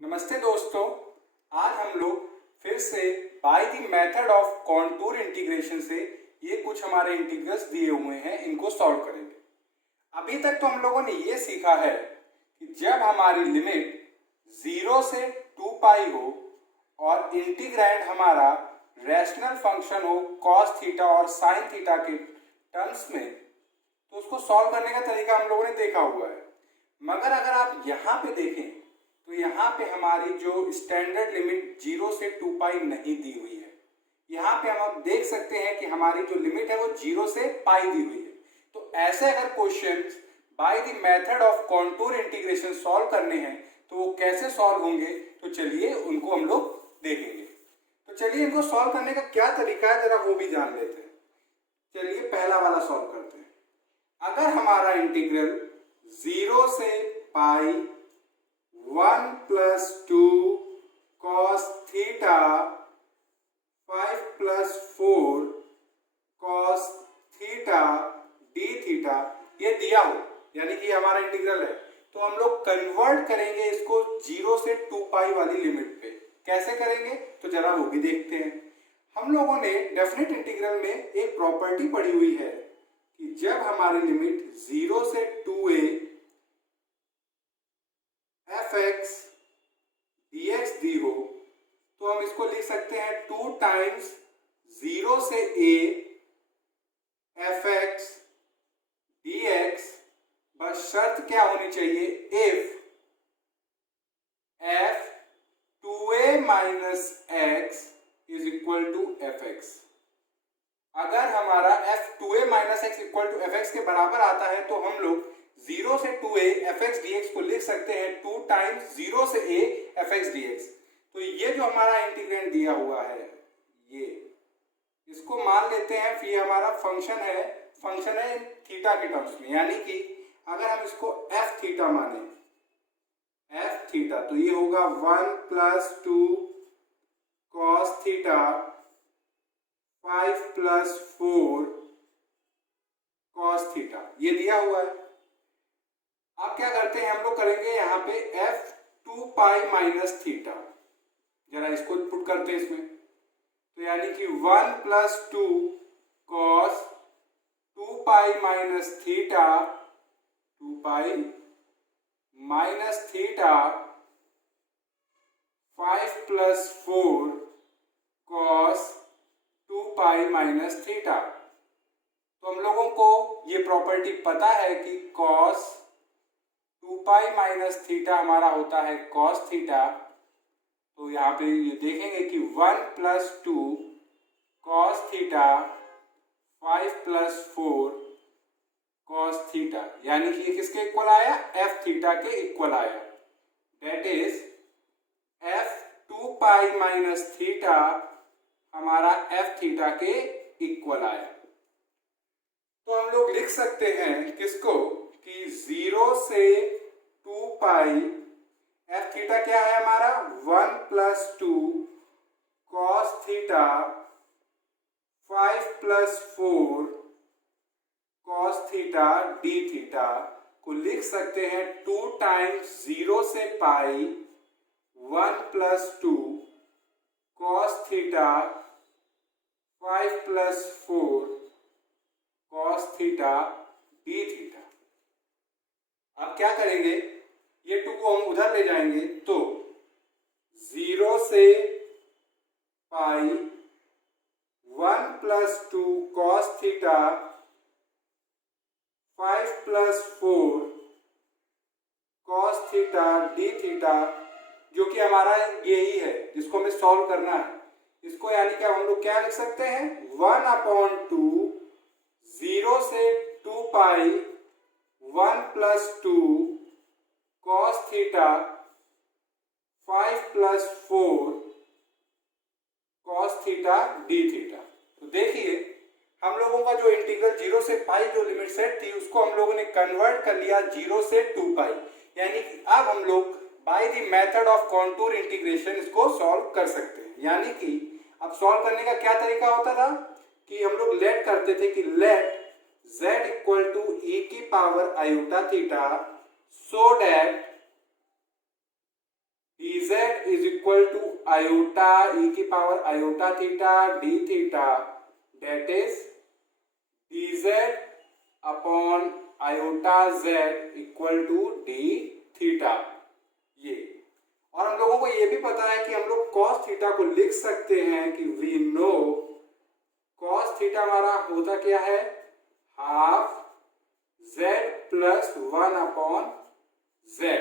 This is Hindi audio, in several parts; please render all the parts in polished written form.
नमस्ते दोस्तों, आज हम लोग फिर से by the method of contour integration से ये कुछ हमारे इंटीग्रल्स दिए हुए हैं, इनको सॉल्व करेंगे। अभी तक तो हम लोगों ने ये सीखा है कि जब हमारी लिमिट 0 से 2 पाई हो और इंटीग्रैंड हमारा रैशनल फंक्शन हो cos थीटा और sin थीटा के टर्म्स में, तो उसको सॉल्व करने का तरीका हम लोगों ने देखा हुआ है। मगर अगर आप यहाँ पे देखें तो यहाँ पे हमारी जो स्टैंडर्ड लिमिट 0 से 2 पाई नहीं दी हुई है। यहाँ पे हम देख सकते हैं कि हमारी जो लिमिट है वो 0 से पाई दी हुई है। तो ऐसे अगर question by the method of contour integration solve करने हैं तो वो कैसे सॉल्व होंगे, तो चलिए उनको हम लोग देखेंगे। तो चलिए इनको सॉल्व करने का क्या तरीका है जरा वो भी जान लेते हैं। चलिए पहला वाला सॉल्व करते हैं। अगर हमारा इंटीग्रल 0 से पाई 1 plus 2 cos theta 5 plus 4 cos theta d theta ये दिया हो, यानी कि हमारा इंटीग्रल है, तो हम लोग कन्वर्ट करेंगे इसको 0 से 2 पाई वाली लिमिट पे। कैसे करेंगे तो जरा वो भी देखते हैं। हम लोगों ने डेफिनेट इंटीग्रल में एक प्रॉपर्टी पढ़ी हुई है कि जब हमारी लिमिट 0 से 2a fx dx दी हो तो हम इसको लिख सकते हैं 2 टाइम्स 0 से a fx dx, बस शर्त क्या होनी चाहिए, if f 2a minus x is equal to fx। अगर हमारा f 2a minus x equal to fx के बराबर आता है तो हम लोग 0 से 2a fx dx को लिख सकते हैं 2 टाइम्स 0 से a fx dx। तो ये जो हमारा इंटीग्रेंड दिया हुआ है, ये इसको मान लेते हैं फिर हमारा फंक्शन है थीटा के टर्म्स में, यानी कि अगर हम इसको f थीटा माने, f थीटा, तो ये होगा 1 plus 2 cos theta 5 plus 4 cos theta, ये दिया हुआ है। अब क्या करते हैं, हम लोग करेंगे यहाँ पे f 2 पाई माइनस थीटा, जरा इसको पुट करते हैं इसमें, तो यानी कि 1 plus 2 cos 2 pi minus theta 2 pi minus theta 5 plus 4 cos 2 pi minus theta. तो हम लोगों को ये प्रॉपर्टी पता है कि cos 2 पाई माइनस थीटा हमारा होता है cos थीटा। तो यहाँ पे ये देखेंगे कि 1 plus 2 cos theta 5 plus 4 cos theta, यानी कि ये किसके इक्वल आया, f थीटा के इक्वल आया। That is f 2 pi minus theta हमारा f थीटा के इक्वल आया। तो हम लोग लिख सकते हैं किसको कि 0 से 2 पाई f थीटा क्या है हमारा 1 plus 2 cos theta 5 plus 4 cos theta d theta को लिख सकते हैं 2 टाइम्स 0 से पाई 1 plus 2 cos theta 5 plus 4 cos theta d theta. अब क्या करेंगे, ये 2 को हम उधर ले जाएंगे तो 0 से पाई 1 plus 2 cos theta 5 plus 4 cos theta d theta, जो कि हमारा यही है जिसको हमें सॉल्व करना है। इसको यानी कि हम लोग क्या लिख सकते हैं, 1/2 0 से 2 पाई 1 plus 2 cos theta 5 plus 4 cos theta d theta. तो देखिए हम लोगों का जो इंटीग्रल 0 से पाई जो लिमिट सेट थी उसको हम लोगों ने कन्वर्ट कर लिया 0 से 2 पाई, यानी कि अब हम लोग by the method of contour integration इसको सॉल्व कर सकते हैं। यानी कि अब सॉल्व करने का क्या तरीका होता था कि हम लोग लेट करते थे कि let z equal to e की power iota theta so that dz iota e की power iota theta d theta that is dz upon iota z equal to d theta. ये और हम लोगों को ये भी पता है कि हम लोग cos थीटा को लिख सकते हैं कि वी नो cos थीटा हमारा होता क्या है, half z plus 1 upon z।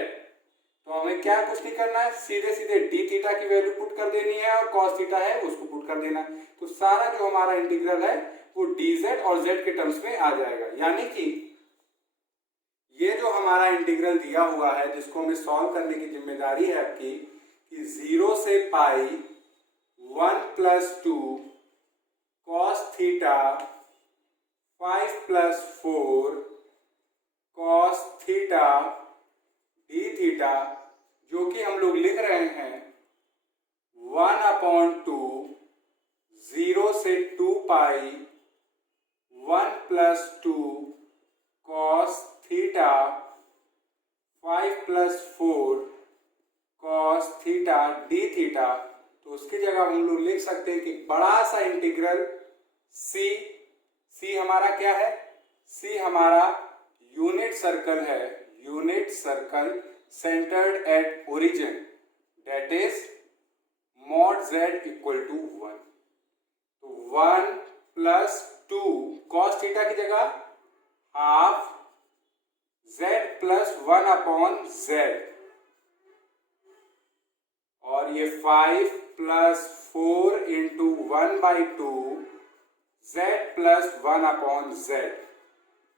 तो हमें क्या कुछ नहीं करना है, सीधे सीधे डी थीटा की वैल्यू पुट कर देनी है और cos थीटा है उसको पुट कर देना है। तो सारा जो हमारा इंटीग्रल है वो dz और z के टर्म्स में आ जाएगा। यानी कि ये जो हमारा इंटीग्रल दिया हुआ है जिसको हमें सॉल्व करने की जिम्मेदारी है आपकी, कि 0 से पाई 1 plus 2 cos theta 5 plus 4 cos theta d theta, जो कि हम लोग लिख रहे हैं 1 अपॉन 2 0 से 2 पाई 1 plus 2 cos theta 5 plus 4 cos theta d theta. तो उसकी जगह हम लोग लिख सकते हैं कि बड़ा सा इंटीग्रल सी हमारा क्या है, सी हमारा यूनिट सर्कल है, unit circle centered at origin that is mod z equal to 1। तो 1 प्लस 2 cos थीटा की जगह half z plus 1 upon z, और ये 5 plus 4 into 1 by 2 z plus 1 upon z,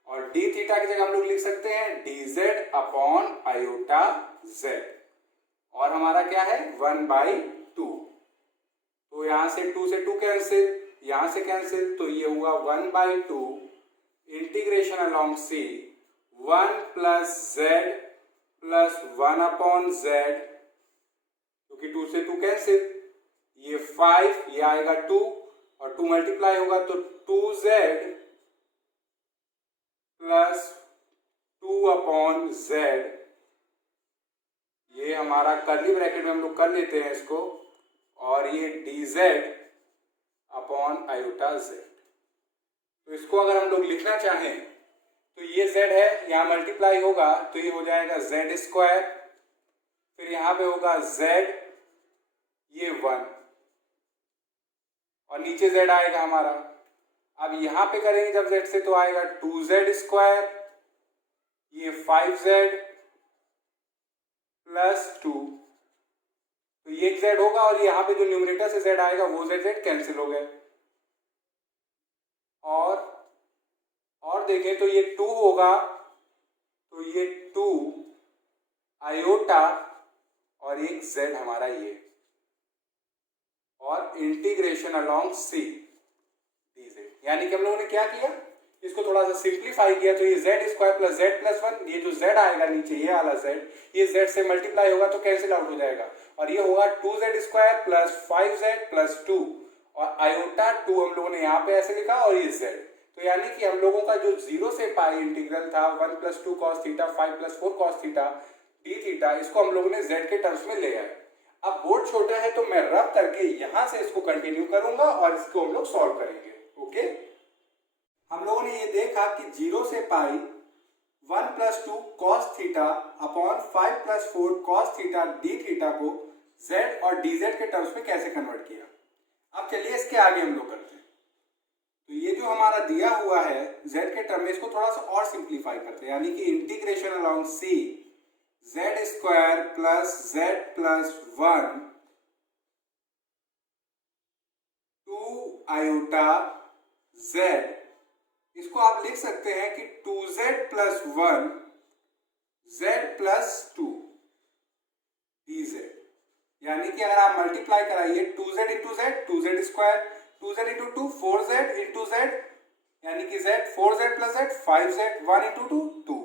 और डी थीटा की जगह हम लोग लिख सकते हैं dz अपॉन आयोटा z, और हमारा क्या है 1 बाई 2। तो यहां से 2 से 2 कैंसिल, यहां से कैंसिल, तो ये हुआ 1 by 2 integration along C 1 plus z plus 1 upon z, क्योंकि 2 से 2 कैंसिल, ये 5, ये आएगा 2 और 2 मल्टीप्लाई होगा तो 2z प्लस 2 अपॉन z, ये हमारा कर्ली ब्रैकेट में हम लोग कर लेते हैं इसको, और ये dz अपॉन आयोटा z। तो इसको अगर हम लोग लिखना चाहें तो ये z है, यहाँ मल्टीप्लाई होगा तो ये हो जाएगा z स्क्वायर, फिर यहाँ पे होगा z, ये 1 और नीचे z आएगा हमारा। अब यहाँ पे करेंगे जब z से तो आएगा 2z स्क्वायर, ये 5z प्लस 2, तो ये एक z होगा और यहाँ पे जो न्यूमरेटर से z आएगा वो z कैंसिल हो गए। और देखें तो ये 2 होगा, तो ये 2 आयोटा और एक z हमारा ये, और इंटीग्रेशन अलोंग सी dz। यानी कि हम लोगों ने क्या किया, इसको थोड़ा सा सिंप्लीफाई किया, तो ये z square plus z plus 1, ये जो z आएगा नीचे ये वाला z, ये z से मल्टीप्लाई होगा तो कैंसिल आउट हो जाएगा, और ये होगा 2z square plus 5z plus 2, और आयोटा 2 हम लोगों ने यहाँ पे ऐसे लिखा और ये z। तो यानी कि हम लोगों का जो 0 से पाई इंटीग्रल था 1 plus 2 cos theta 5 plus 4 cos theta d theta, इसको हम लोगों ने z के टर्म्स में ले आए। अब बोर्ड छोटा है तो मैं रब करके यहां से इसको कंटिन्यू करूंगा और इसको हम लोग सॉल्व करेंगे। ओके, हम लोगों ने ये देखा कि 0 से पाई 1 plus 2 cos theta upon 5 plus 4 cos theta d theta को z और dz के टर्म्स में कैसे कन्वर्ट किया। अब चलिए इसके आगे हम लोग करते हैं। तो ये जो हमारा दिया हुआ है z के टर्म में, इसको थोड़ा सा और सिंप्लीफाई करते हैं, यानी कि integration along c z square plus z plus 1 2 iota z, इसको आप लिख सकते हैं कि 2z plus 1 z plus 2 dz। यानी कि अगर आप मल्टीप्लाई कराइए 2z into z 2z square, 2z into 2 4z into z, यानी कि z 4z plus z 5z 1 into 2 2।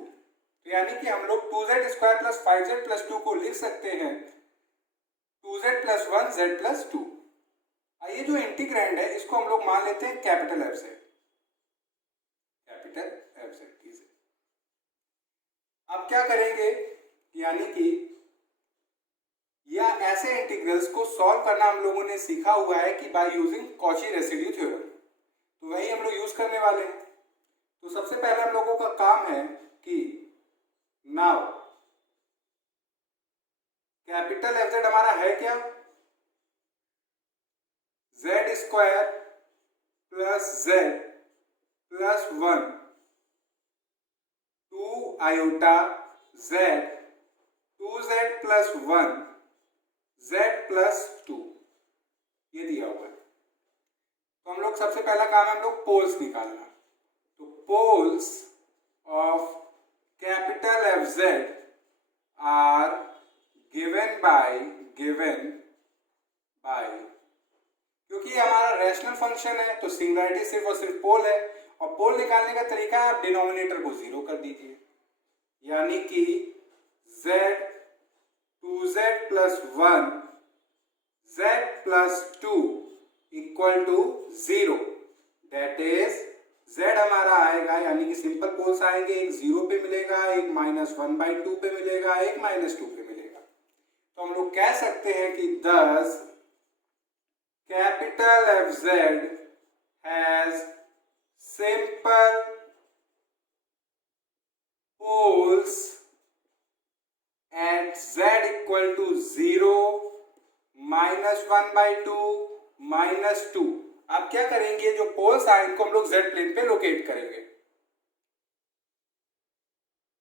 तो यानी कि हम लोग 2z square plus 5z plus 2 को लिख सकते हैं 2z प्लस 1 z प्लस 2। ये जो इंटीग्रैंड है इसको हम लोग मान लेते हैं कैपिटल F से, कैपिटल F से। अब क्या करेंगे, यानी कि या ऐसे इंटीग्रल्स को सॉल्व करना हम लोगों ने सीखा हुआ है कि by using Cauchy residue theorem, तो वही हम लोग यूज करने वाले हैं। तो सबसे पहले हम लोगों का काम है कि नाउ कैपिटल एफ जेड हमारा है क्या, Z square plus Z plus 1 2 iota Z 2z plus 1 z plus 2 ये दिया हुआ है। तो हम लोग सबसे पहला काम है हम लोग पोल्स निकालना। तो poles of capital F Z are given by क्योंकि ये हमारा रैशनल फंक्शन है तो सिंगुलरिटी सिर्फ और सिर्फ पोल है, और पोल निकालने का तरीका है आप डिनोमिनेटर को 0 कर दीजिए, यानी कि z 2z plus 1 z plus 2 equal to 0, that is z हमारा आएगा, यानी कि सिंपल पोल्स आएंगे, एक 0 पे मिलेगा, एक -1/2 पे मिलेगा, एक -2 पे मिलेगा। तो हम लोग कह सकते हैं कि thus capital F Z has simple poles at z equal to 0, -1/2, -2। अब क्या करेंगे, जो पोल्स आए इनको हम लोग z प्लेन पे लोकेट करेंगे।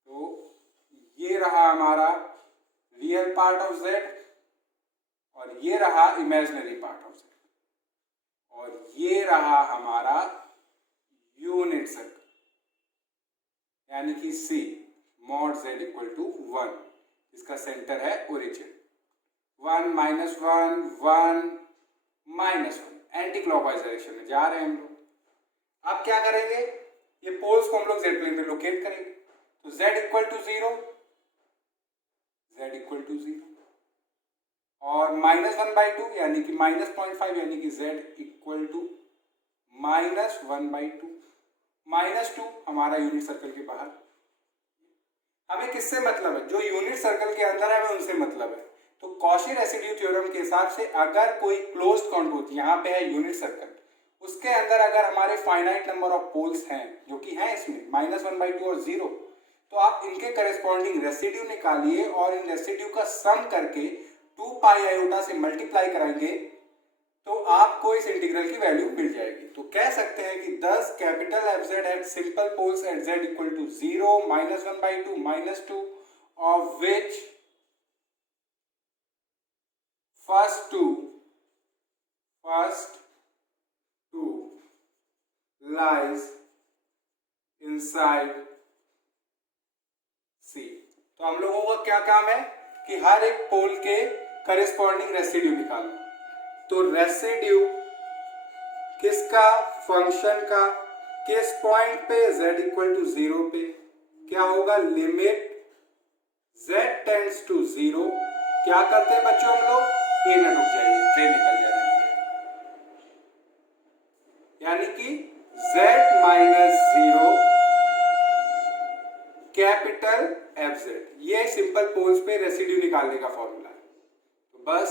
तो ये रहा हमारा रियल पार्ट ऑफ z और ये रहा इमेजिनरी पार्ट ऑफ z, और ये रहा हमारा यूनिट सर्कल, यानी कि c mod z equal to 1, इसका सेंटर है ओरिजिन। 1 -1 1 -1 एंटी क्लॉकवाइज डायरेक्शन में जा रहे हैं हम लोग। अब क्या करेंगे, ये पोल्स को हम लोग जेड प्लेन में लोकेट करेंगे। तो z equal to 0, z equal to 0 और -1/2 यानी कि -0.5, यानी कि z इक्वल टू -1/2, -2 हमारा यूनिट सर्कल के बाहर। हमें किससे मतलब है, जो यूनिट सर्कल के अंदर है हमें उनसे मतलब है। तो कॉची रेसिड्यू थ्योरम के हिसाब से अगर कोई क्लोज्ड कॉन्टूर, यहाँ पे है यूनिट सर्कल, उसके अंदर अगर हमारे फाइनाइट नंबर ऑफ पोल्स हैं, जो कि हैं इसमें -1/2 और 0, तो आप इनके करेस्पॉन्डिंग रेसिड्यू निकालिए और इन रेसिड्यू का सम करके 2 पाई आयोटा से मल्टीप्लाई कराएंगे तो आपको इस इंटीग्रल की वैल्यू मिल जाएगी। तो कह सकते हैं कि 10 capital F Z had simple poles at z equal to 0, -1/2, -2, of which first two lies inside C। तो हम लोगों का क्या काम है कि हर एक पोल के करेस्पॉन्डिंग रेसिड्यू निकालना। तो रेसिड्यू किसका, फंक्शन का, किस पॉइंट पे, z इक्वल टू 0 पे, क्या होगा, लिमिट z टेंड्स टू 0। क्या करते हैं बच्चों हम लोग, ये ना रुक जाइए, ट्रेन निकल जाएगी, यानी कि z -0 कैपिटल एफ जेड, ये सिंपल पोल्स पे रेसिड्यू निकालने का फॉर्मूला है। तो बस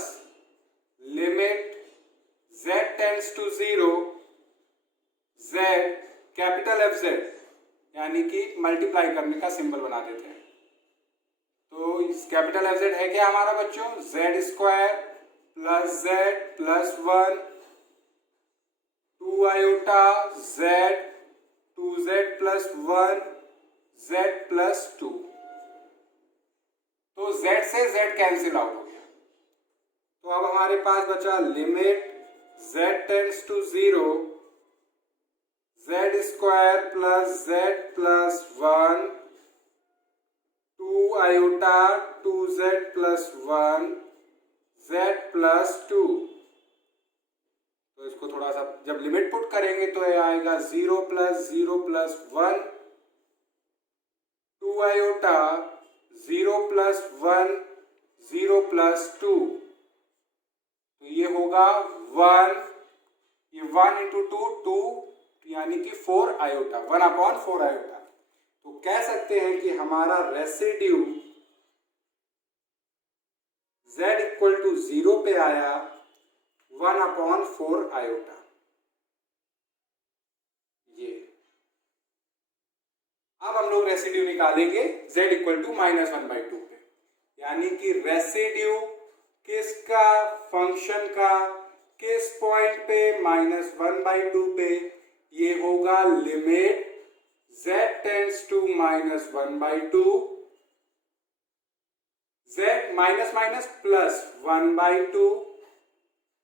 limit z tends to 0 z capital F Z, यानी कि मल्टीप्लाई करने का सिंबल बना देते हैं। तो इस कैपिटल एफ जेड है क्या हमारा बच्चों, z square plus z plus 1 2 iota z 2z plus 1 z plus 2। तो z से z कैंसिल आउट हो गया। तो अब हमारे पास बचा limit z tends to 0 z square plus z plus 1 2 iota 2z plus 1 z plus 2। तो इसको थोड़ा सा जब लिमिट पुट करेंगे तो ये आएगा 0 plus 0 plus 1 2 iota 0 plus 1 0 plus 2। तो ये होगा 1, ये 1 इंटू 2 2, यानी कि 4 आयोटा, 1/4 आयोटा। तो कह सकते हैं कि हमारा रेसिड्यू z इक्वल टू 0 पे आया 1/4 आयोटा। ये अब हम लोग रेसिड्यू निकालेंगे z इक्वल टू -1/2 पे, यानी कि रेसिड्यू किसका, फंक्शन का, किस पॉइंट पे, -1/2 पे। ये होगा limit z tends to -1/2, z minus minus plus 1/2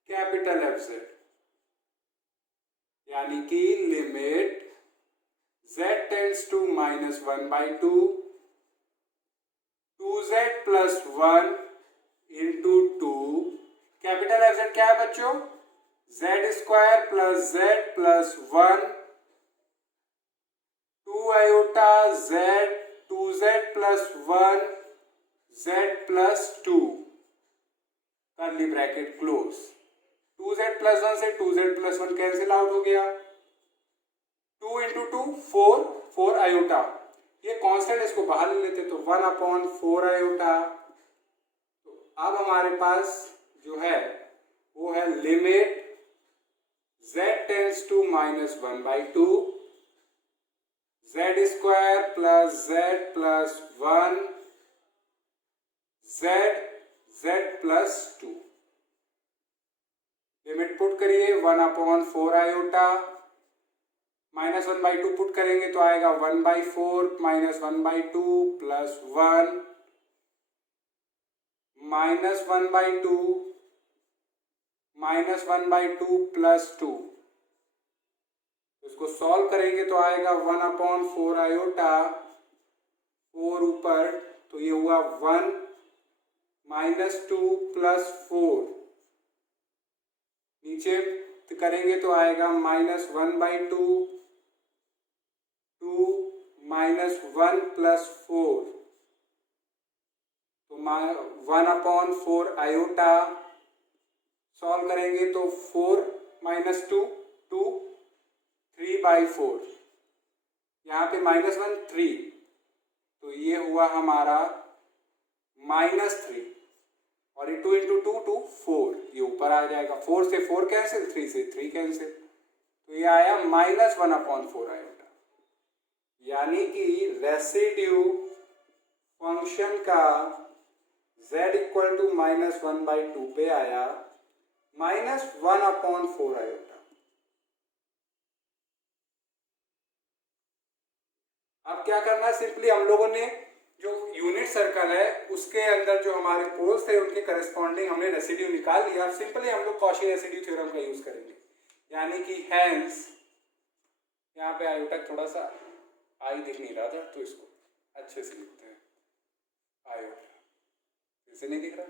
capital Fz, यानी कि limit z tends to -1/2 2z plus 1 into 2 capital Fz क्या है बच्चों, z square plus z plus 1 2 iota z 2z plus 1 z plus 2 करली ब्रैकेट क्लोज। 2z प्लस 1 से 2z प्लस 1 कैंसिल आउट हो गया, 2 इंटू 2 4 4 आयोटा, ये कांस्टेंट इसको बाहर ले लेते तो 1/4 आयोटा। तो अब हमारे पास जो है वो है limit z tends to -1/2 z square plus z plus 1 z plus 2। Limit put करिए 1/4 आयोटा, -1/2 पुट करेंगे तो आएगा 1/4 -1/2 प्लस 1 -1/2 -1/2 प्लस 2। इसको सॉल्व करेंगे तो आएगा 1/4 आयोटा, 4 ऊपर तो ये हुआ 1 -2 प्लस 4, नीचे करेंगे तो आएगा -1/2 2 -1 प्लस 4, तो 1/4 आयोटा, सॉल्व करेंगे तो 4 -2 2 3/4, यहाँ पे -1 3, तो ये हुआ हमारा -3 और ये 2 इंटू 2 2 4, ये ऊपर आ जाएगा, 4 से 4 कैंसिल, 3 से 3 कैंसिल, तो ये आया -1/4 आयोटा। यानी कि रेसिड्यू फंक्शन का z इक्वल टू -1/2 पे आया -1/4 आयोटा। अब क्या करना है, सिंपली हम लोगों ने जो यूनिट सर्कल है उसके अंदर जो हमारे पोल्स थे उनके करस्पॉन्डिंग हमने रेसिड्यू निकाल लिया। अब सिंपली हम लोग कॉची रेसिड्यू थ्योरम का यूज करेंगे, यानी कि हैंस, यहाँ पे आयोटा थोड़ा सा आई दिख नहीं रहा था तो इसको अच्छे से लिखते हैं, आयोटा इसे नहीं दिख रहा,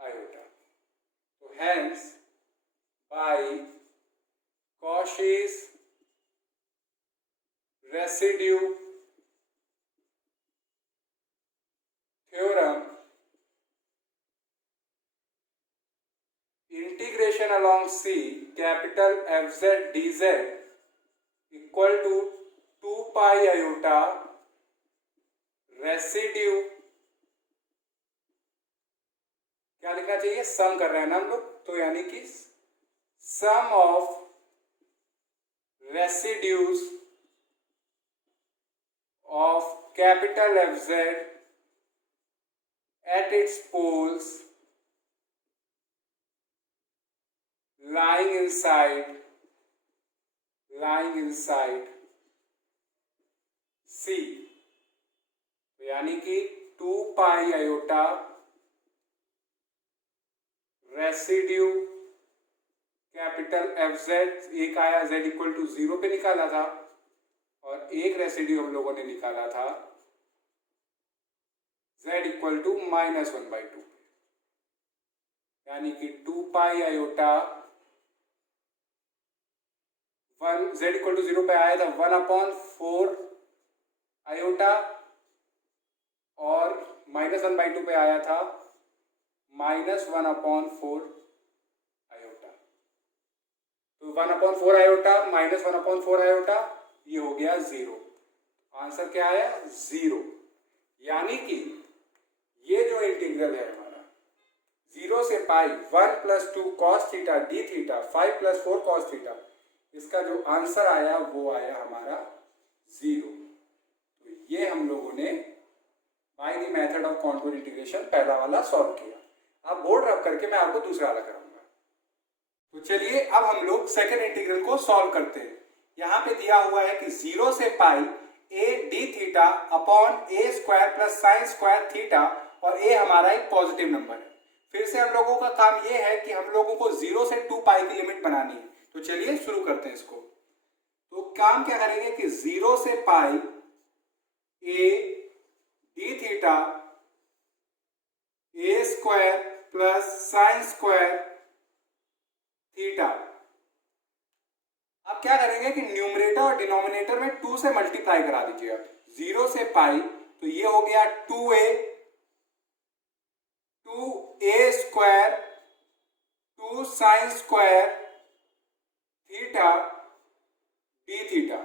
आयोटा। तो hence by Cauchy's residue theorem, integration along C capital Fz dz equal to 2 pi iota residue, क्या लिखना चाहिए, सम कर रहे हैं ना हम लोग, तो यानी कि sum of residues of capital Fz at its poles lying inside C, तो यानी कि 2 pi iota residue capital Fz, एक आया z इक्वल टू 0 पे निकाला था और एक रेसिड्यू हम लोगों ने निकाला था z इक्वल टू -1/2, यानी कि 2 pi iota 1 z equal to 0 पे आया था 1/4 आयोटा और -1/2 पे आया था -1/4 आयोटा। तो 1/4 आयोटा -1/4 आयोटा ये हो गया 0, आंसर क्या आया 0। यानी कि ये जो इंटीग्रल है हमारा पाई 1 plus 2 cos theta d theta 5 plus 4 cos theta, इसका जो आंसर आया वो आया हमारा 0। तो ये हम लोगों ने by the method of contour integration पहला वाला सॉल्व किया। अब बोर्ड रब करके मैं आपको दूसरा वाला कराऊंगा। तो चलिए अब हम लोग सेकेंड इंटीग्रल को सॉल्व करते हैं। यहाँ पे दिया हुआ है कि 0 से pi a d theta upon a square plus sine square theta, और ए हमारा एक पॉजिटिव नंबर है। फिर से हम लोगों का काम ये है कि हम लोगों को 0 से 2 पाई की लिमिट बनानी है। तो चलिए शुरू करते हैं इसको। तो काम क्या करेंगे कि 0 से pi a d theta a square plus sine square theta. अब क्या करेंगे कि न्यूमरेटर और डिनोमिनेटर में 2 से मल्टीप्लाई करा दीजिए। आप 0 से पाई तो ये हो गया 2a square 2 sine square theta d theta.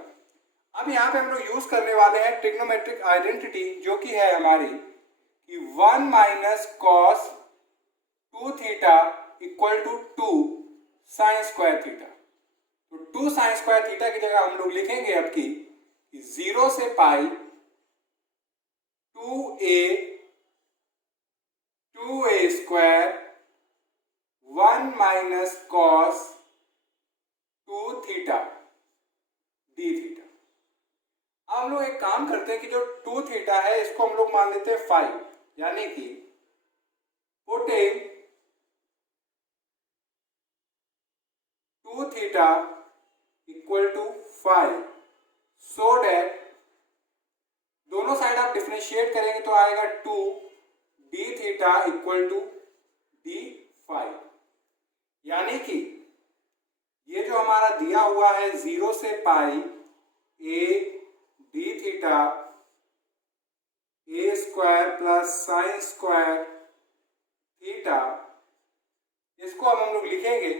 अब यहां पे हम लोग यूज करने वाले हैं ट्रिग्नोमेट्रिक आइडेंटिटी, जो कि है हमारी कि 1 minus cos 2 theta equal to 2 sine square theta. तो 2 साइन स्क्वायर थीटा की जगह हम लोग लिखेंगे अब की 0 से पाई 2a square 1 minus cos 2 theta d theta. अब हम लोग एक काम करते हैं कि जो 2 थीटा है इसको हम लोग मान लेते हैं 5, यानी कि putting 2 theta equal to 5 so that दोनों साइड आप डिफरेंशिएट करेंगे तो आएगा 2 d theta equal to d 5, यानी कि ये जो हमारा दिया हुआ है 0 से pi a d theta a square plus sine square theta, इसको हम लोग लिखेंगे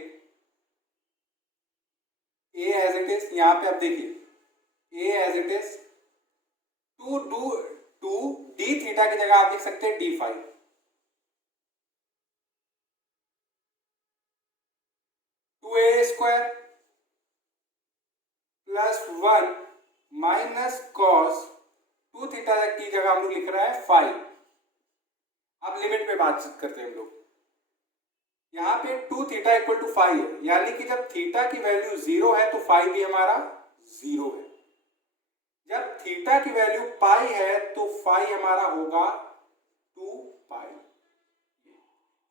ए एज इट इज। यहां पे आप देखिए a as it is 2 d theta की जगह आप लिख सकते हैं d 5। A square plus 1 minus cos 2 theta की जगह हम लोग लिख रहा है 5। अब लिमिट पे बातचीत करते हैं हम लोग। यहाँ पे 2 थीटा इक्वल टू 5 है, यानी कि जब थीटा की वैल्यू 0 है तो 5 भी हमारा 0 है। जब थीटा की वैल्यू पाई है तो 5 हमारा होगा 2 पाई।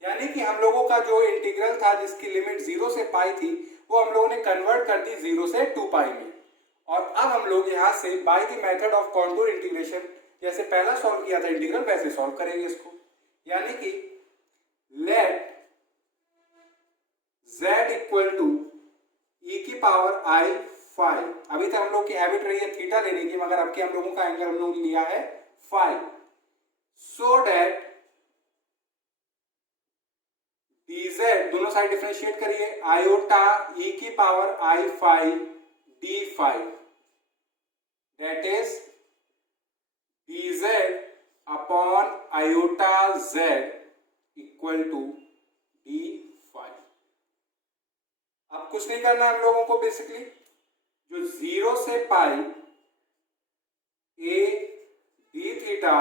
यानी कि हम लोगों का जो इंटीग्रल था जिसकी लिमिट 0 से पाई थी वो हम लोगों ने कन्वर्ट कर दी 0 से 2 पाई में। और अब हम लोग यहाँ से by the method of contour integration, जैसे पहला सॉल्व किया था इंटीग्रल, वैसे सॉल्व करेंगे इसको। यानी कि let z equal to e की पावर i 5। अभी तक हम लोग की हैबिट रही है थीटा लेने की, मगर अब के हम लोगों का एंगल हम लोगों ने लिया है 5, सो डेट dz दोनों साइड डिफरेंशिएट करिए, आयोटा e की power i 5 d5, that is dz upon iota z equal to d5। अब कुछ नहीं करना हम लोगों को, बेसिकली जो 0 से पाई a d theta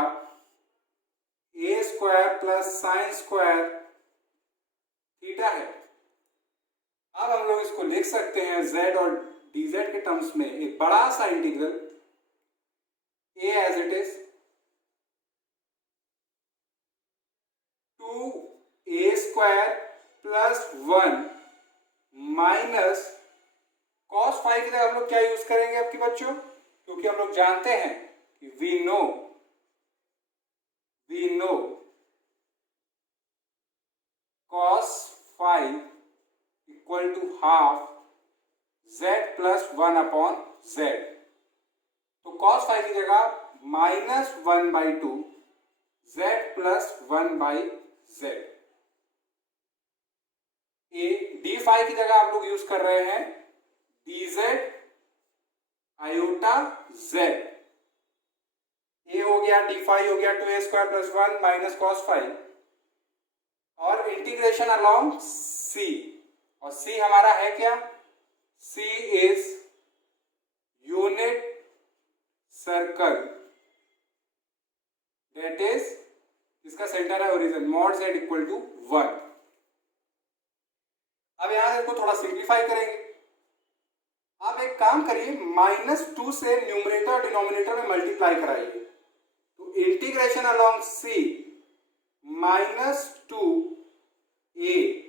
a square plus sine square theta है। अब हम लोग इसको लिख सकते हैं z और dz के टर्म्स में एक बड़ा सा integral a as it is 2a square plus 1 minus cos 5 की जगह हम लोग क्या यूज करेंगे आपके बच्चों, क्योंकि हम लोग जानते हैं कि we know cos 5 equal to half z plus 1 upon z। तो cos 5 की जगह minus 1/2 z plus 1/z। d5 की जगह आप लोग यूज कर रहे हैं dz आयोटा z। a हो गया d5 हो गया 2a square plus 1 minus cos 5 और इंटीग्रेशन अलोंग सी, और सी हमारा है क्या, C is unit circle that is, इसका सेंटर है origin, mod z equal to 1। अब यहां इसको थोड़ा सिंप्लीफाई करेंगे। आप एक काम करिए, -2 से न्यूमरेटर और डिनोमिनेटर में मल्टीप्लाई कराइए, तो इंटीग्रेशन अलोंग सी -2a,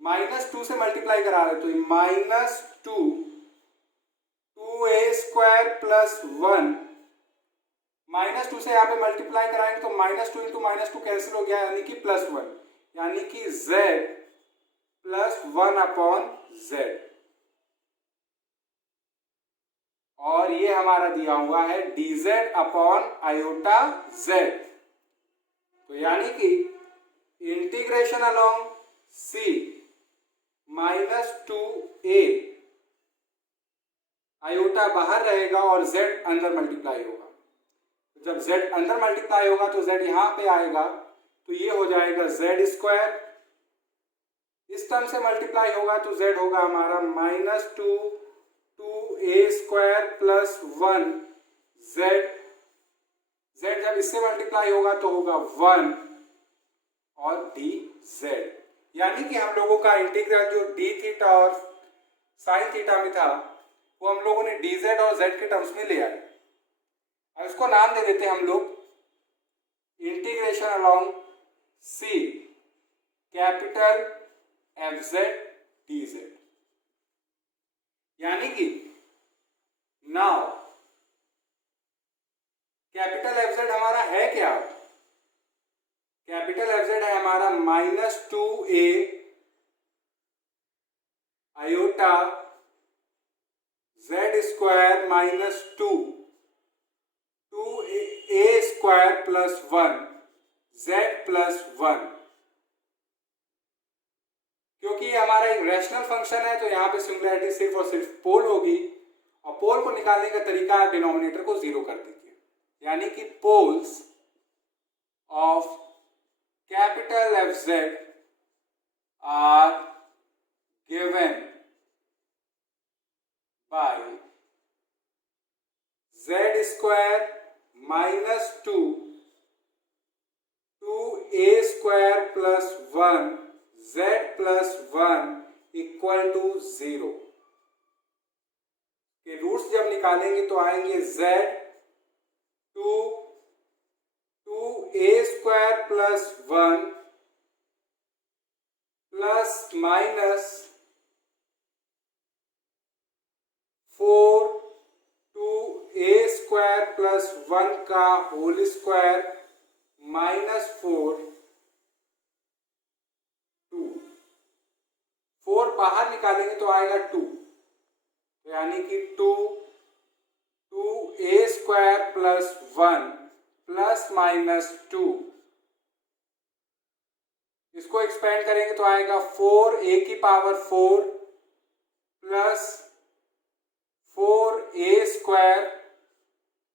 -2 से मल्टीप्लाई करा रहे तो -2a² प्लस 1, -2 से यहाँ पे मल्टीप्लाई कराएंगे तो -2 इंटू -2 कैंसिल हो गया, यानी कि +1, यानी कि z प्लस 1 अपॉन z, और ये हमारा दिया हुआ है dz अपॉन आयोटा z। तो यानी कि integration along c -2a, iota बाहर रहेगा और z अंदर मल्टीप्लाई होगा। जब z अंदर मल्टीप्लाई होगा तो z यहां पे आएगा, तो ये हो जाएगा z², इस टर्म से मल्टीप्लाई होगा तो z होगा हमारा -2a² प्लस 1 z, जब इससे मल्टीप्लाई होगा तो होगा 1 और dz, यानी कि हम लोगों का इंटीग्रल जो d थीटा और साइन थीटा में था वो हम लोगों ने dz और z के टर्म्स में ले आए। अब इसको नाम दे देते हैं हम लोग integration along c capital fz dz, यानी कि नाउ कैपिटल fz हमारा है क्या, कैपिटल fz है हमारा -2a iota z² minus 2a² plus 1 z plus 1, क्योंकि ये हमारा एक रैशनल फंक्शन है तो यहाँ पे सिंगुलैरिटी सिर्फ और सिर्फ पोल होगी, और पोल को निकालने का तरीका डिनोमिनेटर को 0 कर दीजिए, यानी कि poles of capital Fz are given by z² minus 2a² plus 1 z plus 1 equal to 0 के रूट्स जब निकालेंगे तो आएंगे z 2a² plus 1 plus minus 4 2a² plus 1 का होल स्क्वायर माइनस 4 बाहर निकालेंगे तो आएगा 2, यानी कि 2a² प्लस 1 प्लस माइनस 2, इसको एक्सपेंड करेंगे तो आएगा 4a⁴ प्लस 4a²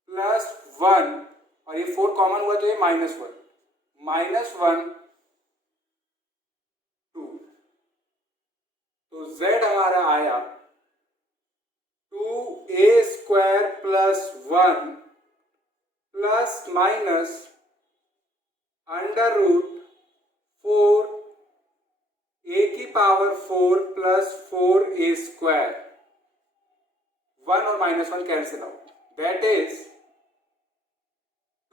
प्लस 1, और ये 4 कॉमन हुआ तो ये -1 तो z हमारा आया 2a² plus 1 plus minus √4 a⁴ plus 4a², 1 और -1 cancel out, that is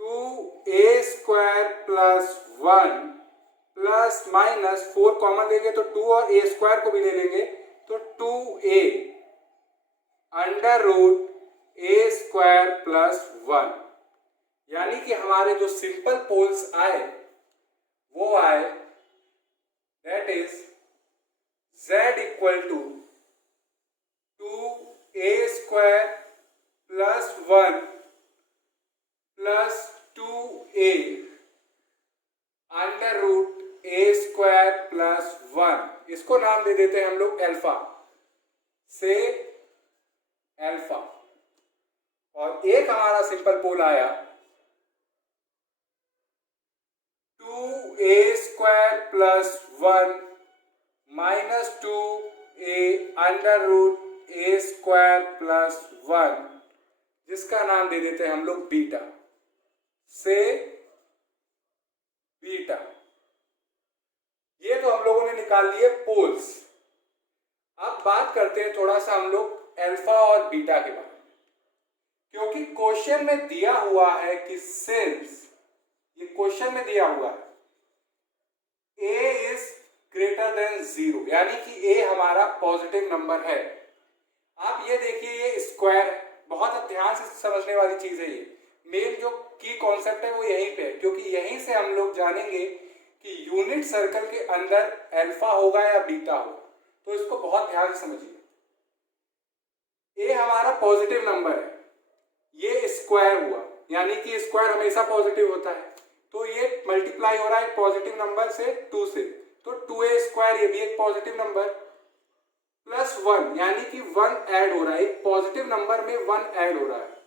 2a² plus 1 plus minus 4 common लेंगे तो 2 और a² को भी ले लेंगे तो 2a √a² प्लस 1, यानी कि हमारे जो सिंपल पोल्स आए वो आए that is z equal to 2a² plus 1 plus 2a √a² plus 1, इसको नाम दे देते हैं हम लोग अल्फा से अल्फा, और एक हमारा सिंपल पोल आया plus 1 minus 2a under root a square plus 1, जिसका नाम दे देते हैं हम लोग बीटा, से बीटा। ये तो हम लोगों ने निकाल लिए पोल्स। अब बात करते हैं थोड़ा सा हम लोग अल्फा और बीटा के बारे में, क्योंकि क्वेश्चन में दिया हुआ है कि सिंस, ये क्वेश्चन में दिया हुआ है a इज ग्रेटर देन 0, यानी कि a हमारा पॉजिटिव नंबर है। आप ये देखिए, ये स्क्वायर है, बहुत ध्यान से समझने वाली चीज है। ये मेन जो की कॉन्सेप्ट है वो यहीं पे है, क्योंकि यहीं से हम लोग जानेंगे कि यूनिट सर्कल के अंदर अल्फा होगा या बीटा होगा। तो इसको बहुत ध्यान से समझिए। a हमारा पॉजिटिव नंबर है, ये स्क्वायर हुआ, यानी कि स्क्वायर हमेशा पॉजिटिव होता है, तो ये मल्टीप्लाई हो रहा है पॉजिटिव नंबर से 2 से, तो 2a स्क्वायर, ये भी एक पॉजिटिव नंबर, प्लस 1 यानी कि 1 ऐड हो रहा है, एक पॉजिटिव नंबर में 1 ऐड हो रहा है,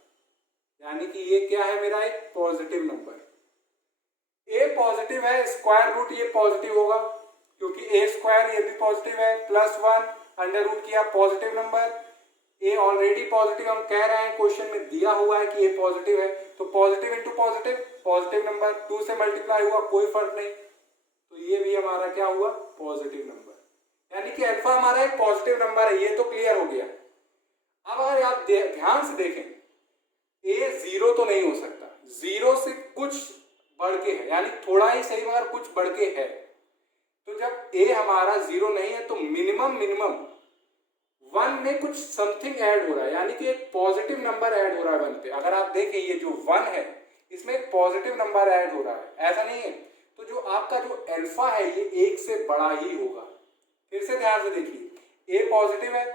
यानी कि ये क्या है मेरा एक पॉजिटिव नंबर। a पॉजिटिव है, स्क्वायर रूट ये पॉजिटिव होगा, क्योंकि a स्क्वायर ये भी पॉजिटिव है, प्लस 1 अंडर रूट किया positive number, a already positive हम कह रहे हैं, क्वेश्चन में दिया हुआ है कि a पॉजिटिव है, तो positive into positive, positive number 2 से मल्टीप्लाई हुआ, कोई फर्क नहीं, तो ये भी हमारा क्या हुआ पॉजिटिव नंबर, यानी कि अल्फा हमारा एक पॉजिटिव नंबर है। ये तो क्लियर हो गया। अब अगर आप ध्यान से देखें, a 0 तो नहीं हो सकता, 0 से कुछ बढ़ के है, यानी थोड़ा ही सही मगर कुछ बढ़ के है। तो जब a हमारा 0 नहीं है तो मिनिमम 1 में कुछ समथिंग ऐड हो रहा है, यानी कि एक पॉजिटिव नंबर ऐड हो रहा है 1 पे। अगर आप देखें ये जो 1 है इसमें एक पॉजिटिव नंबर ऐड हो रहा है, ऐसा नहीं है। तो जो आपका जो अल्फा है ये 1 से बड़ा ही होगा। फिर से ध्यान से देखिए, a पॉजिटिव है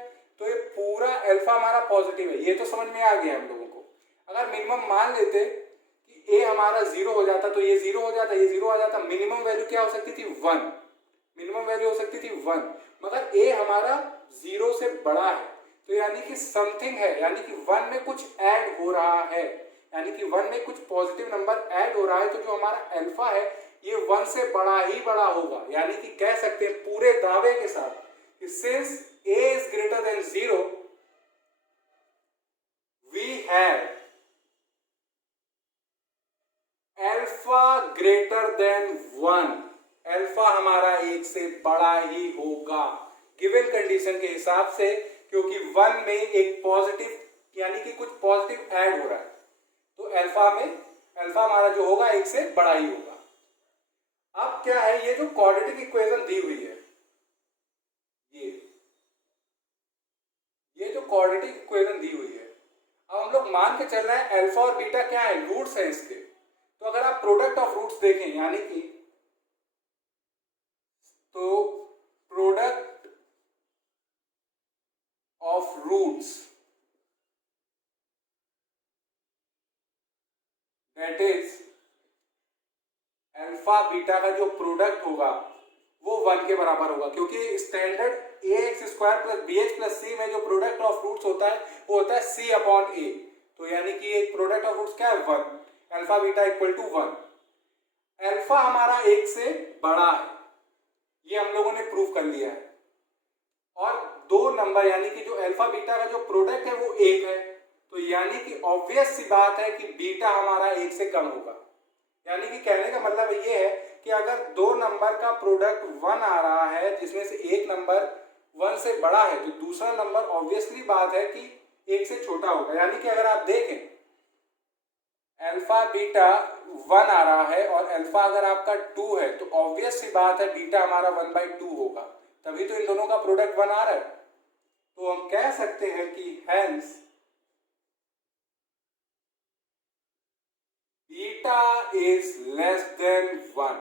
तो ये पूरा अल्फा हमारा पॉजिटिव है, ये तो समझ में आ गया हम लोगों को। अगर मिनिमम मान लेते कि a हमारा 0 हो जाता तो ये 0 हो जाता, ये 0 आ जाता, मिनिमम वैल्यू क्या हो सकती थी 1, मिनिमम वैल्यू हो सकती थी 1, मगर a हमारा 0 से बड़ा है, तो यानी कि समथिंग है, यानी कि 1 में कुछ ऐड हो रहा है, यानी कि 1 में कुछ पॉजिटिव नंबर ऐड हो रहा है। तो जो हमारा अल्फा है ये 1 से बड़ा ही बड़ा होगा, यानी कि कह सकते हैं पूरे दावे के साथ कि since a is greater than 0 we have alpha greater than 1, alpha हमारा 1 से बड़ा ही होगा गिवन कंडीशन के हिसाब से, क्योंकि 1 में एक पॉजिटिव यानी कि कुछ पॉजिटिव ऐड हो रहा है, तो अल्फा हमारा जो होगा 1 से बड़ा ही होगा। अब क्या है, ये जो क्वाड्रेटिक इक्वेशन दी हुई है, ये जो क्वाड्रेटिक इक्वेशन दी हुई है, अब हम लोग मान के चल रहे हैं अल्फा और बीटा क्या है, रूट्स हैं इसके। तो अगर आप प्रोडक्ट ऑफ रूट्स देखें, यानी कि तो product of roots that is alpha beta का जो प्रोडक्ट होगा वो 1 के बराबर होगा, क्योंकि standard ax square plus bx plus c में जो प्रोडक्ट ऑफ रूट्स होता है वो होता है c अपॉन a। तो यानी कि एक प्रोडक्ट ऑफ रूट्स क्या है 1, alpha beta equal to 1। Alpha हमारा 1 से बड़ा है, ये हम लोगों ने प्रूव कर लिया है, और दो नंबर यानी कि जो अल्फा बीटा का जो प्रोडक्ट है वो 1 है, तो यानी कि ऑब्वियस सी बात है कि बीटा हमारा 1 से कम होगा। यानी कि कहने का मतलब ये है कि अगर दो नंबर का प्रोडक्ट 1 आ रहा है जिसमें से एक नंबर 1 से बड़ा है, तो दूसरा नंबर ऑब्वियसली बात है कि 1 से छोटा होगा। यानी कि अगर आप देखें अल्फा बीटा 1 आ रहा है और अल्फा अगर आपका 2 है, तो ऑब्वियस सी बात है बीटा हमारा 1/2 होगा, तभी तो इन दोनों का प्रोडक्ट 1 आ रहा है। तो हम कह सकते हैं कि hence beta is less than 1,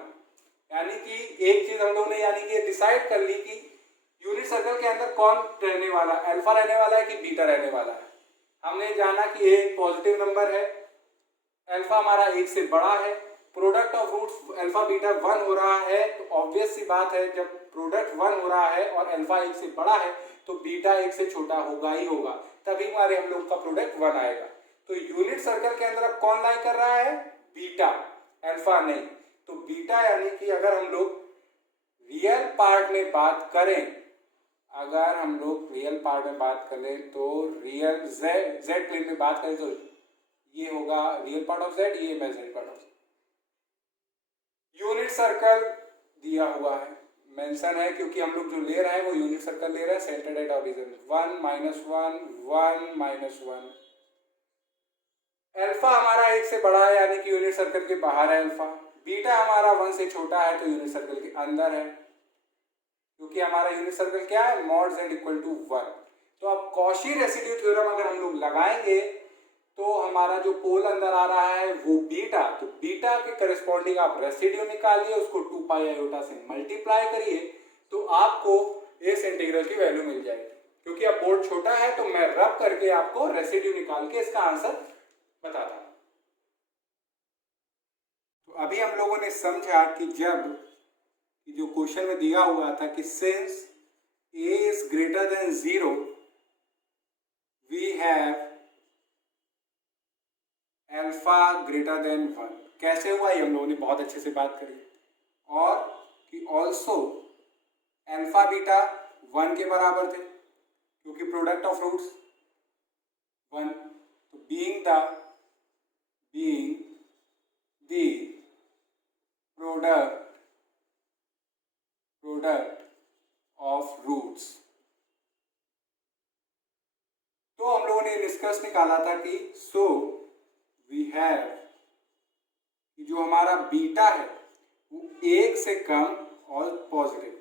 यानी कि एक चीज हम लोगों ने यानी कि डिसाइड कर ली कि यूनिट सर्कल के अंदर कौन रहने वाला है, अल्फा रहने वाला है कि बीटा रहने वाला है। हमने जाना कि ये एक पॉजिटिव नंबर है, अल्फा हमारा 1 से बड़ा है, product of roots alpha beta 1 हो रहा है, तो ऑब्वियस सी बात है जब प्रोडक्ट 1 हो रहा है और अल्फा 1 से बड़ा है तो बीटा 1 से छोटा होगा ही होगा, तभी हमारे हम लोग का प्रोडक्ट 1 आएगा। तो यूनिट सर्कल के अंदर अब कौन लाई कर रहा है, बीटा, अल्फा नहीं। तो बीटा यानी कि अगर हम लोग रियल पार्ट में बात करें, अगर हम लोग रियल पार्ट में बात करें तो रियल जेड प्लेन में बात करें तो ये होगा रियल पार्ट ऑफ जेड, ये imaginary part of Z. Unit circle दिया हुआ है, मेंशन है, क्योंकि हम लोग जो ले रहे हैं वो यूनिट सर्कल ले रहे हैं, सेंटर्ड एट ओरिजिन 1 -1 1 -1। अल्फा हमारा 1 से बड़ा है यानी कि यूनिट सर्कल के बाहर है अल्फा। बीटा हमारा 1 से छोटा है तो यूनिट सर्कल के अंदर है, क्योंकि हमारा यूनिट सर्कल क्या है, मॉड z इक्वल टू 1। तो अब कॉशी रेसिड्यू थ्योरम अगर हम लोग लगाएंगे तो हमारा जो पोल अंदर आ रहा है वो बीटा, तो बीटा के करस्पॉन्डिंग आप रेसिड्यू निकालिए, उसको 2 पाई आयोटा से मल्टीप्लाई करिए तो आपको इस इंटीग्रल की वैल्यू मिल जाएगी। क्योंकि अब बोर्ड छोटा है तो मैं रब करके आपको रेसिड्यू निकाल के इसका आंसर बताता हूं। तो अभी हम लोगों ने समझा कि जब जो क्वेश्चन में दिया हुआ था कि since a is greater than 0 we have alpha greater than 1। कैसे हुआ ये हम लोगों ने बहुत अच्छे से बात करी, और कि ऑल्सो अल्फा बीटा 1 के बराबर थे क्योंकि प्रोडक्ट ऑफ रूट्स 1। तो being the product of roots, तो हम लोगों ने निष्कर्ष निकाला था कि सो वी हैव कि जो हमारा बीटा है वो 1 से कम और पॉजिटिव,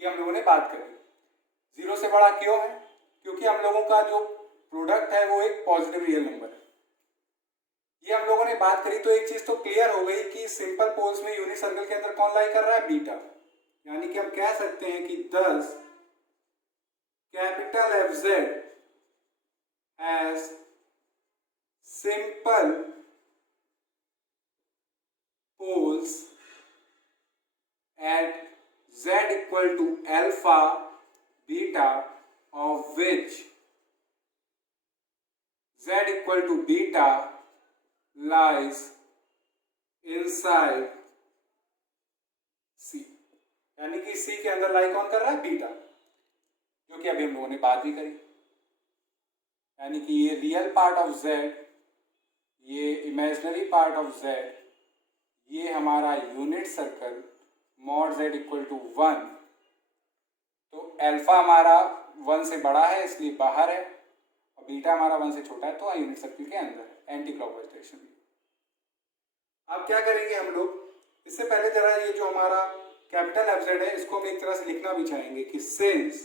ये हम लोगों ने बात करी। 0 से बड़ा क्यों है, क्योंकि हम लोगों का जो प्रोडक्ट है वो एक पॉजिटिव रियल नंबर है, ये हम लोगों ने बात करी। तो एक चीज तो क्लियर हो गई कि सिंपल पोल्स में यूनिट सर्कल के अंदर कौन लाई कर रहा है, बीटा। यानी कि हम कह सकते हैं कि thus capital FZ as simple poles at Z equal to alpha beta, of which Z equal to beta lies inside C। यानी कि C के अंदर लाई कौन कर रहा है, बीटा, जो कि अभी हम लोगों ने बात भी करी। यानी कि ये रियल पार्ट ऑफ Z, ये इमेजिनरी पार्ट ऑफ Z, ये हमारा unit circle mod Z equal to 1। तो अल्फा हमारा 1 से बड़ा है इसलिए बाहर है, और बीटा हमारा 1 से छोटा है तो यूनिट सर्कल के अंदर है, एंटी क्लॉकवाइज डायरेक्शन में। अब क्या करेंगे हम लोग, इससे पहले जरा ये जो हमारा कैपिटल FZ है इसको हम एक तरह से लिखना भी चाहेंगे कि since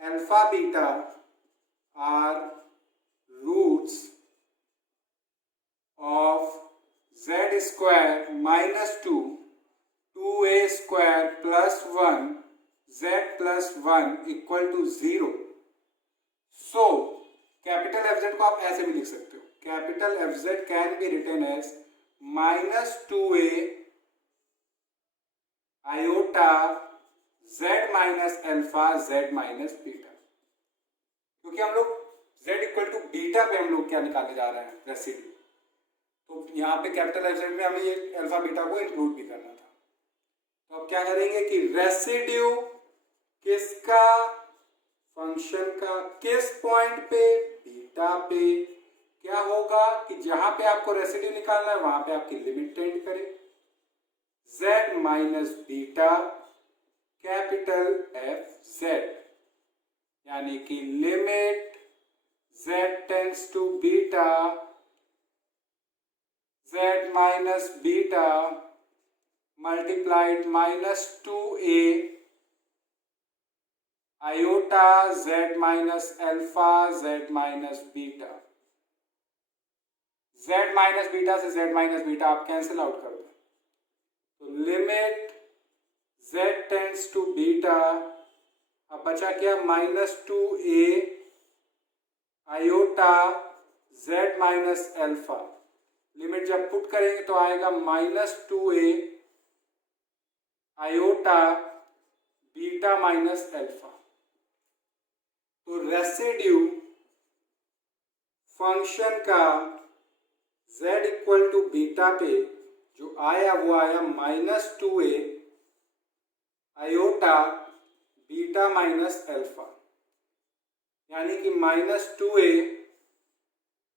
alpha beta are roots of Z square -2 2a square plus 1 Z plus 1 equal to 0। So capital FZ को आप ऐसे भी लिख सकते हो, capital FZ can be written as -2a iota Z minus alpha Z minus beta, क्योंकि हम लोग Z इक्वल टू बीटा पे हम लोग क्या निकालने जा रहे हैं, रेसिड्यू। तो यहाँ पे कैपिटल FZ में हमें ये अल्फा बीटा को इंक्लूड भी करना था। तो अब क्या करेंगे कि रेसिड्यू किसका, फंक्शन का, किस पॉइंट पे, बीटा पे। क्या होगा कि जहां पे आपको रेसिड्यू निकालना है वहां पे आपकी लिमिट टेंड करे Z minus beta capital FZ, यानी कि limit Z tends to beta Z minus beta multiplied -2a iota Z minus alpha Z minus beta. Z minus beta से Z माइनस बीटा आप कैंसिल आउट कर दो, तो limit Z tends to beta, अब बचा क्या, -2a iota Z minus alpha. Limit जब पुट करेंगे तो आएगा -2a iota beta minus alpha. तो रेसिड्यू फंक्शन का Z इक्वल टू बीटा पे जो आया वो आया -2a iota beta minus alpha, यानी कि -2a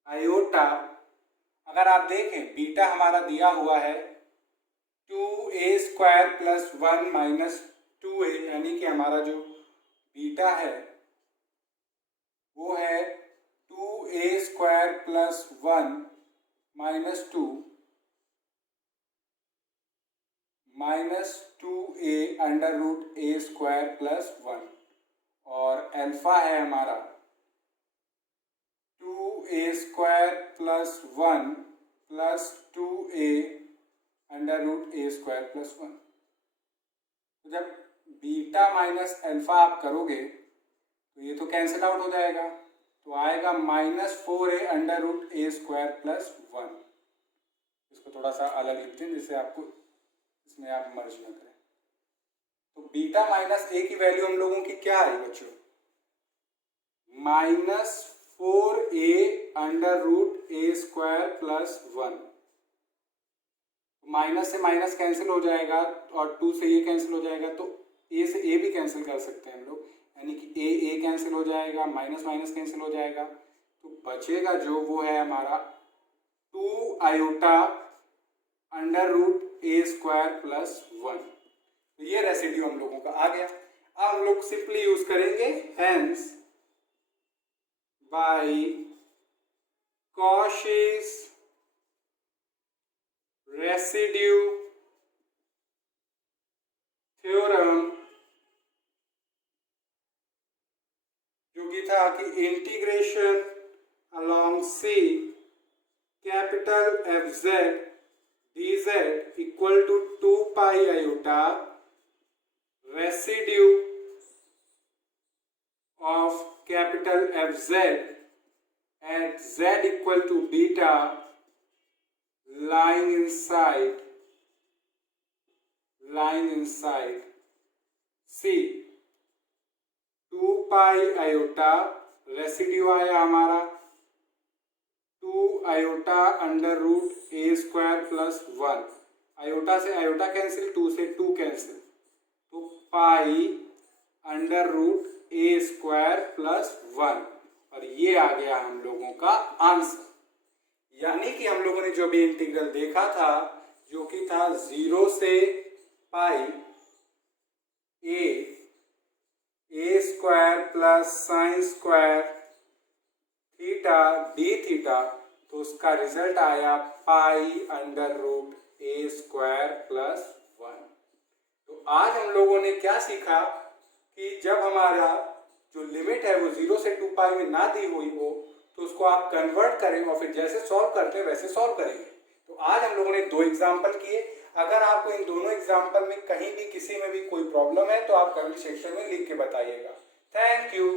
आयोटा, अगर आप देखें बीटा हमारा दिया हुआ है 2a² + 1 - 2a, यानी कि हमारा जो बीटा है वो है 2a² + 1 - 2 -2a √a² + 1, और अल्फा है हमारा 2a² + 1 + 2a √a² + 1। तो जब बीटा माइनस अल्फा आप करोगे तो ये तो कैंसिल आउट हो जाएगा, तो आएगा -4a √a² + 1। इसको थोड़ा सा अलग लिखते हैं जिससे आपको इसमें आप मर्ज न करें। तो बीटा माइनस ए की वैल्यू हम लोगों की क्या आई बच्चों? -4a √a² + 1। माइनस से माइनस कैंसिल हो जाएगा और 2 से ये कैंसिल हो जाएगा, तो ए से ए भी कैंसिल कर सकते हैं हम लोग, यानी कि ए कैंसिल हो जाएगा, माइनस माइनस कैंसिल हो जाएगा, तो बचेगा जो वो है हमारा 2 आयोटा √a² + 1। तो ये रेसिड्यू हम लोगों का आ गया। अब हम लोग सिंपली यूज करेंगे hence by Cauchy's residue theorem, जो कि था कि integration along C capital FZ dz equal to 2 pi iota residue of capital FZ at Z equal to beta lying inside C 2 pi iota residue आया हमारा 2 आयोटा √a² + 1, आयोटा से आयोटा कैंसिल, 2 से 2 कैंसिल, तो पाई √a² + 1, और ये आ गया हम लोगों का आंसर। यानी कि हम लोगों ने जो भी इंटीग्रल देखा था जो कि था 0 से पाई a² + sin² theta d theta, तो उसका रिजल्ट आया पाई √a² + 1। तो आज हम लोगों ने क्या सीखा कि जब हमारा जो लिमिट है वो 0 से 2 पाई में ना दी हुई हो तो उसको आप कन्वर्ट करें और फिर जैसे सॉल्व करते हैं वैसे सॉल्व करेंगे। तो आज हम लोगों ने 2 एग्जाम्पल किए। अगर आपको इन दोनों एग्जाम्पल में कहीं भी किसी में भी कोई प्रॉब्लम है तो आप कमेंट सेक्शन में लिख के बताइएगा। Thank you.